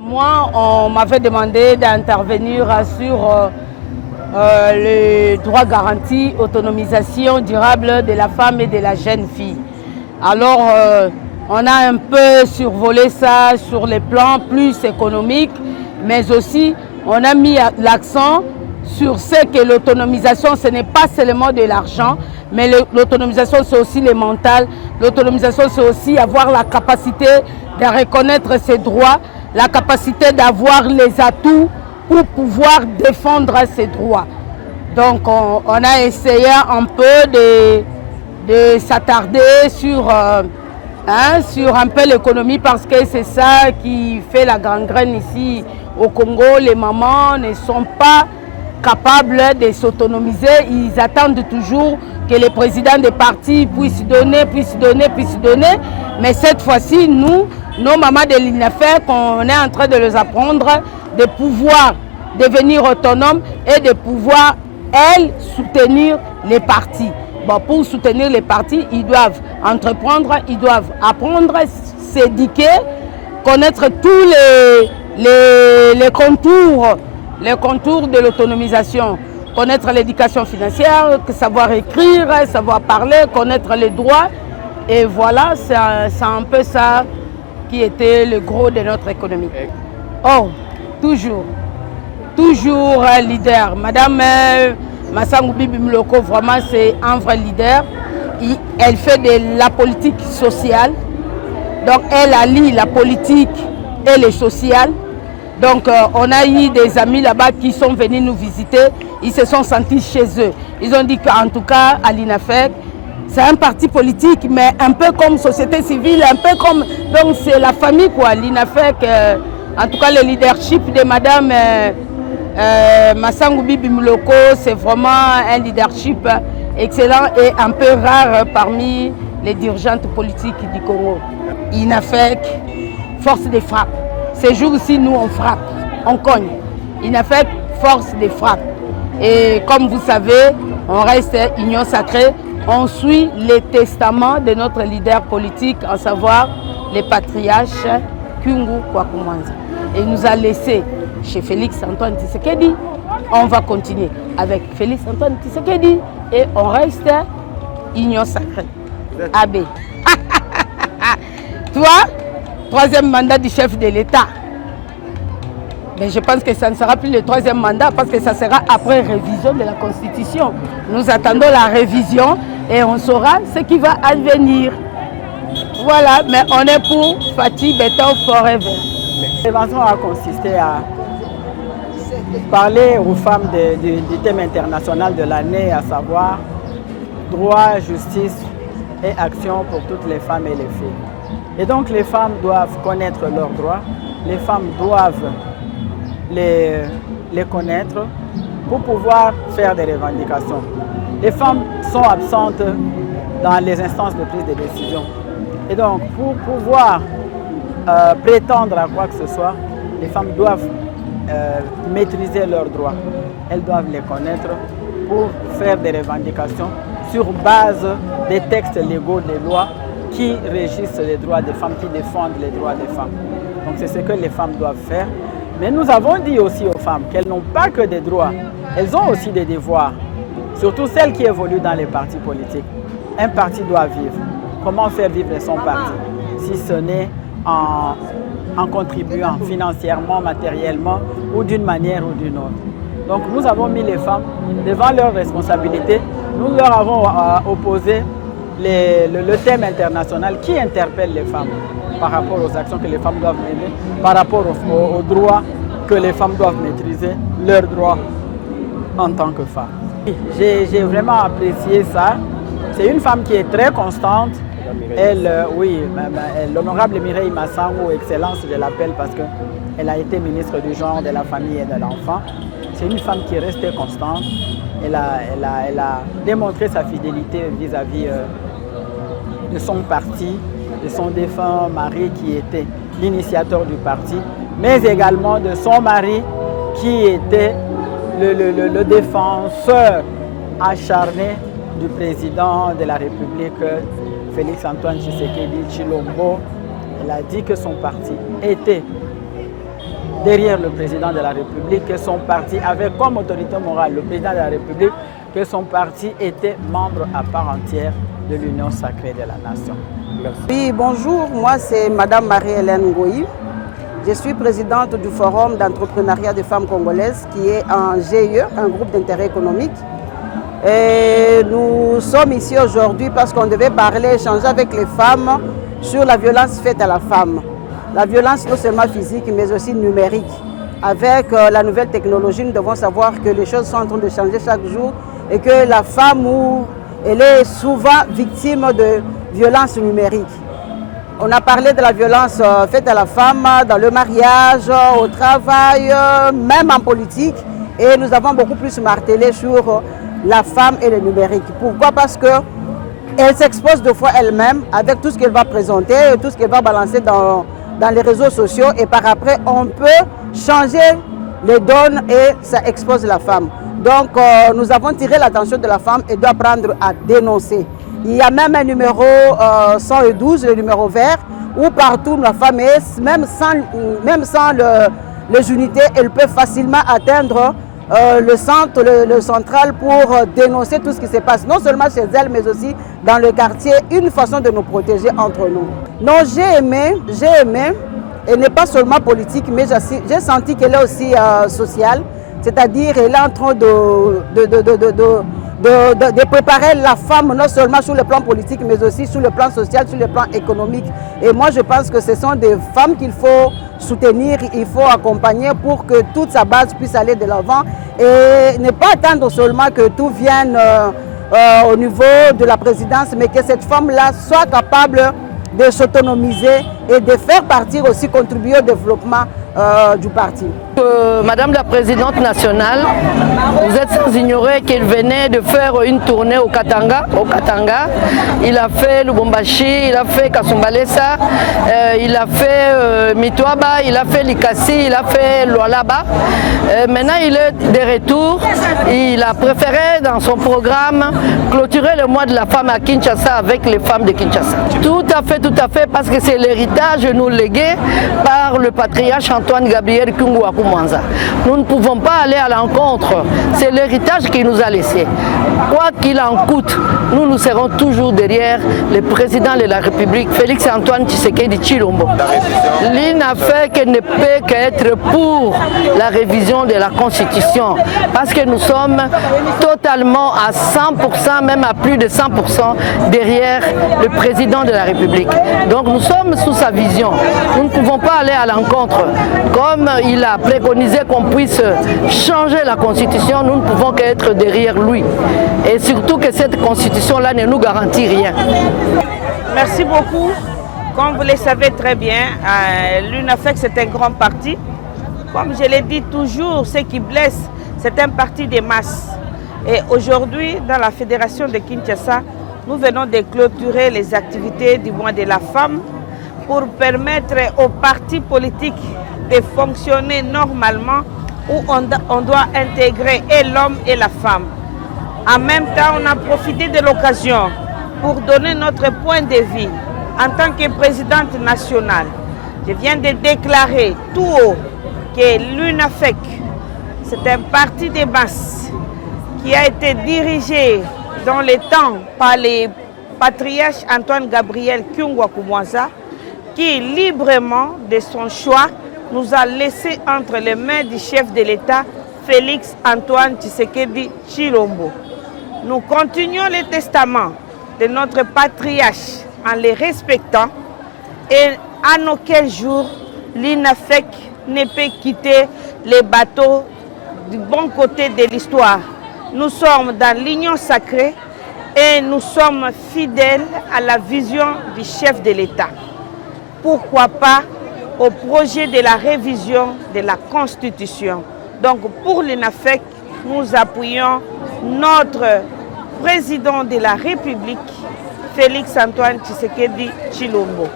Moi, on m'avait demandé d'intervenir sur le droit garanti, autonomisation durable de la femme et de la jeune fille. Alors, on a un peu survolé ça sur les plans plus économiques, mais aussi on a mis l'accent sur ce que l'autonomisation, ce n'est pas seulement de l'argent, mais l'autonomisation, c'est aussi le mental. L'autonomisation, c'est aussi avoir la capacité de reconnaître ses droits, la capacité d'avoir les atouts pour pouvoir défendre ses droits. Donc, on a essayé un peu de s'attarder sur un peu l'économie parce que c'est ça qui fait la gangrène ici au Congo. Les mamans ne sont pas capables de s'autonomiser. Ils attendent toujours que les présidents des partis puissent donner. Mais cette fois-ci, nous, nos mamans de l'INAFEC, on est en train de les apprendre de pouvoir devenir autonomes et de pouvoir, elles, soutenir les partis. Bon, pour soutenir les partis, ils doivent entreprendre, ils doivent apprendre, s'éduquer, connaître tous les contours de l'autonomisation, connaître l'éducation financière, savoir écrire, savoir parler, connaître les droits. Et voilà, c'est un peu ça qui était le gros de notre économie. Oh, toujours leader. Madame Massangu Bibi Mloko, vraiment, c'est un vrai leader. Elle fait de la politique sociale. Donc, elle allie la politique et le social. Donc, on a eu des amis là-bas qui sont venus nous visiter. Ils se sont sentis chez eux. Ils ont dit qu'en tout cas, à l'INAFEC, c'est un parti politique, mais un peu comme société civile, un peu comme... Donc, c'est la famille, quoi. L'INAFEC, en tout cas, le leadership de Madame Massangu Bibi Mloko, c'est vraiment un leadership excellent et un peu rare parmi les dirigeantes politiques du Congo. INAFEC, force de frappe. Ces jours-ci, nous, on frappe, on cogne. INAFEC, force de frappe. Et comme vous savez, on reste union sacrée. On suit les testaments de notre leader politique, à savoir les patriarches Kungu Kwakumwanza. Et il nous a laissé chez Félix Antoine Tshisekedi. On va continuer avec Félix Antoine Tshisekedi et on reste union sacrée. AB. Toi, troisième mandat du chef de l'État. Mais je pense que ça ne sera plus le troisième mandat parce que ça sera après révision de la Constitution. Nous attendons la révision et on saura ce qui va advenir. Voilà, mais on est pour Fatih Beton Forever. L'événement a consisté à parler aux femmes du thème international de l'année, à savoir droit, justice et action pour toutes les femmes et les filles. Et donc les femmes doivent connaître leurs droits, les femmes doivent les connaître pour pouvoir faire des revendications. Les femmes sont absentes dans les instances de prise de décision. Et donc pour pouvoir prétendre à quoi que ce soit, les femmes doivent maîtriser leurs droits. Elles doivent les connaître pour faire des revendications sur base des textes légaux, des lois qui régissent les droits des femmes, qui défendent les droits des femmes. Donc c'est ce que les femmes doivent faire. Mais nous avons dit aussi aux femmes qu'elles n'ont pas que des droits, elles ont aussi des devoirs, surtout celles qui évoluent dans les partis politiques. Un parti doit vivre. Comment faire vivre son parti, si ce n'est en contribuant financièrement, matériellement ou d'une manière ou d'une autre. Donc nous avons mis les femmes devant leurs responsabilités. Nous leur avons opposé le thème international qui interpelle les femmes par rapport aux actions que les femmes doivent mener, par rapport aux droits que les femmes doivent maîtriser, leurs droits en tant que femmes. J'ai vraiment apprécié ça. C'est une femme qui est très constante. Elle, oui, l'honorable Mireille Massangu, Excellence, je l'appelle parce qu'elle a été ministre du genre, de la famille et de l'enfant. C'est une femme qui est restée constante. Elle a démontré sa fidélité vis-à-vis de son parti, de son défunt mari qui était l'initiateur du parti, mais également de son mari qui était le défenseur acharné du président de la République, Félix Antoine Tshisekedi Tshilombo. Elle a dit que son parti était derrière le président de la République, que son parti avait comme autorité morale le président de la République, que son parti était membre à part entière de l'Union sacrée de la nation. Merci. Oui, bonjour, moi c'est Madame Marie-Hélène Ngoï. Je suis présidente du Forum d'entrepreneuriat des femmes congolaises qui est un GIE, un groupe d'intérêt économique. Et nous sommes ici aujourd'hui parce qu'on devait parler, échanger avec les femmes sur la violence faite à la femme. La violence non seulement physique mais aussi numérique. Avec la nouvelle technologie, nous devons savoir que les choses sont en train de changer chaque jour et que la femme, elle est souvent victime de violences numériques. On a parlé de la violence faite à la femme dans le mariage, au travail, même en politique. Et nous avons beaucoup plus martelé sur la femme et le numérique. Pourquoi? Parce qu'elle s'expose deux fois elle-même avec tout ce qu'elle va présenter, tout ce qu'elle va balancer dans les réseaux sociaux. Et par après, on peut changer les donnes et ça expose la femme. Donc, nous avons tiré l'attention de la femme et doit apprendre à dénoncer. Il y a même un numéro 112, le numéro vert, où partout la femme est, même sans les unités, elle peut facilement atteindre le centre, le central pour dénoncer tout ce qui se passe, non seulement chez elle, mais aussi dans le quartier, une façon de nous protéger entre nous. Non, j'ai aimé, elle n'est pas seulement politique, mais j'ai senti qu'elle est aussi sociale, c'est-à-dire elle est en train de préparer la femme non seulement sur le plan politique mais aussi sur le plan social, sur le plan économique. Et moi je pense que ce sont des femmes qu'il faut soutenir, il faut accompagner pour que toute sa base puisse aller de l'avant et ne pas attendre seulement que tout vienne au niveau de la présidence, mais que cette femme-là soit capable de s'autonomiser et de faire partir aussi, contribuer au développement du parti. Madame la Présidente nationale, vous êtes sans ignorer qu'elle venait de faire une tournée au Katanga. Il a fait Lubumbashi, il a fait Kasumbalesa, il a fait Mitwaba, il a fait Likasi, il a fait Lualaba. Maintenant il est de retour. Il a préféré dans son programme clôturer le mois de la femme à Kinshasa avec les femmes de Kinshasa. Tout à fait, parce que c'est l'héritage nous légué par le patriarche Antoine Gabriel Kyungwa-Kumwanza. Nous ne pouvons pas aller à l'encontre. C'est l'héritage qu'il nous a laissé. Quoi qu'il en coûte, nous serons toujours derrière le président de la République, Félix Antoine Tshisekedi Tshilombo. L'INAFEC ne peut qu'être pour la révision de la Constitution, parce que nous sommes totalement à 100%, même à plus de 100% derrière le président de la République. Donc nous sommes sous sa vision. Nous ne pouvons pas aller à l'encontre. Comme il a préconisé qu'on puisse changer la Constitution, nous ne pouvons qu'être derrière lui. Et surtout que cette Constitution-là ne nous garantit rien. Merci beaucoup. Comme vous le savez très bien, l'UNAFEC c'est un grand parti. Comme je l'ai dit toujours, ce qui blesse, c'est un parti des masses. Et aujourd'hui, dans la Fédération de Kinshasa, nous venons de clôturer les activités du mois de la femme pour permettre aux partis politiques de fonctionner normalement, où on doit intégrer et l'homme et la femme. En même temps, on a profité de l'occasion pour donner notre point de vue en tant que présidente nationale. Je viens de déclarer tout haut que l'UNAFEC, c'est un parti de masse qui a été dirigé dans les temps par le patriarche Antoine Gabriel Kyungwa-Kumwanza, qui librement, de son choix, nous a laissé entre les mains du chef de l'État, Félix Antoine Tshisekedi Tshilombo. Nous continuons le testament de notre patriarche en les respectant et en aucun jour l'INAFEC ne peut quitter les bateaux du bon côté de l'histoire. Nous sommes dans l'union sacrée et nous sommes fidèles à la vision du chef de l'État. Pourquoi pas au projet de la révision de la Constitution. Donc pour l'INAFEC, nous appuyons notre président de la République, Félix Antoine Tshisekedi Tshilombo.